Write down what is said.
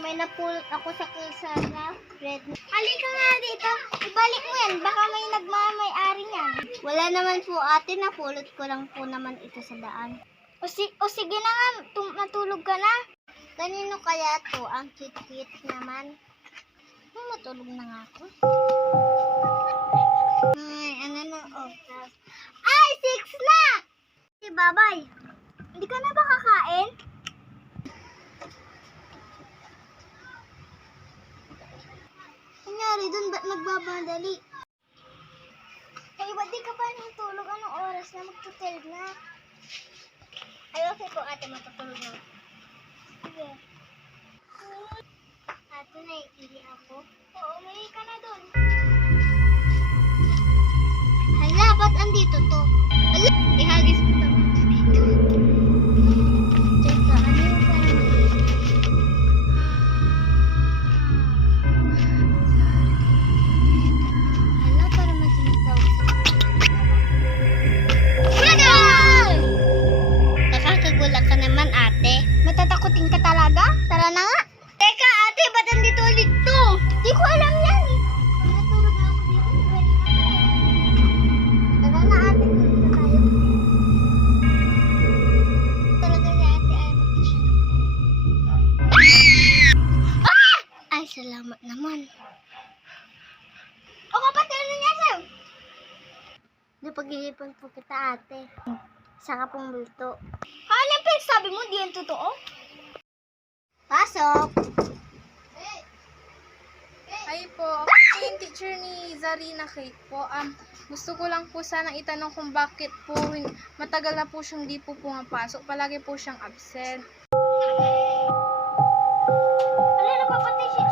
may napulot ako sa kalsada. Red. Halika nga dito. Ibalik mo yan. Baka may nagmamay-ari yan. Wala naman po ate. Napulot ko lang po naman ito sa daan. O sige na nga. Matulog ka na. Kanino kaya to? Ang cute-cute naman. Matulog na nga ako. Ay, ano na oras? Ay, 6 na! Si Babay. Hindi ka na ba kakain? Nangyari dun, ba't nagbabandali? Ay, ba't di ka pa natulog? Anong oras na? Magtutel na. Ay, okay po ate, matutulog na. Sige. Ate, naiili ako. Oo, umayi ka na dun. Hala, ba't andito to? Hala, ihagis ko naman dito. Teka, ano yung parang hala, parang masinitaw sa nakakagulak ka naman ate. Matatakotin ka talaga? Tara na nga. Teka ate, ba't andito ulit to? Di ko alam yan eh. Natulog na ako dito. Tara na ate, tulog na tayo. Talaga si ate ay magkasya na. Ay, salamat naman. O kapatid, ano niya sa'yo? Napag-iipan po kita ate. Saka pong bulto. Ano yung pinagsabi mo? Di yan totoo? Pasok! Ay po, ako yung teacher ni Zarina Kate po. Gusto ko lang po sana itanong kung bakit po matagal na po siyang di po pumapasok. Palagi po siyang absent. Ano na papatay siya?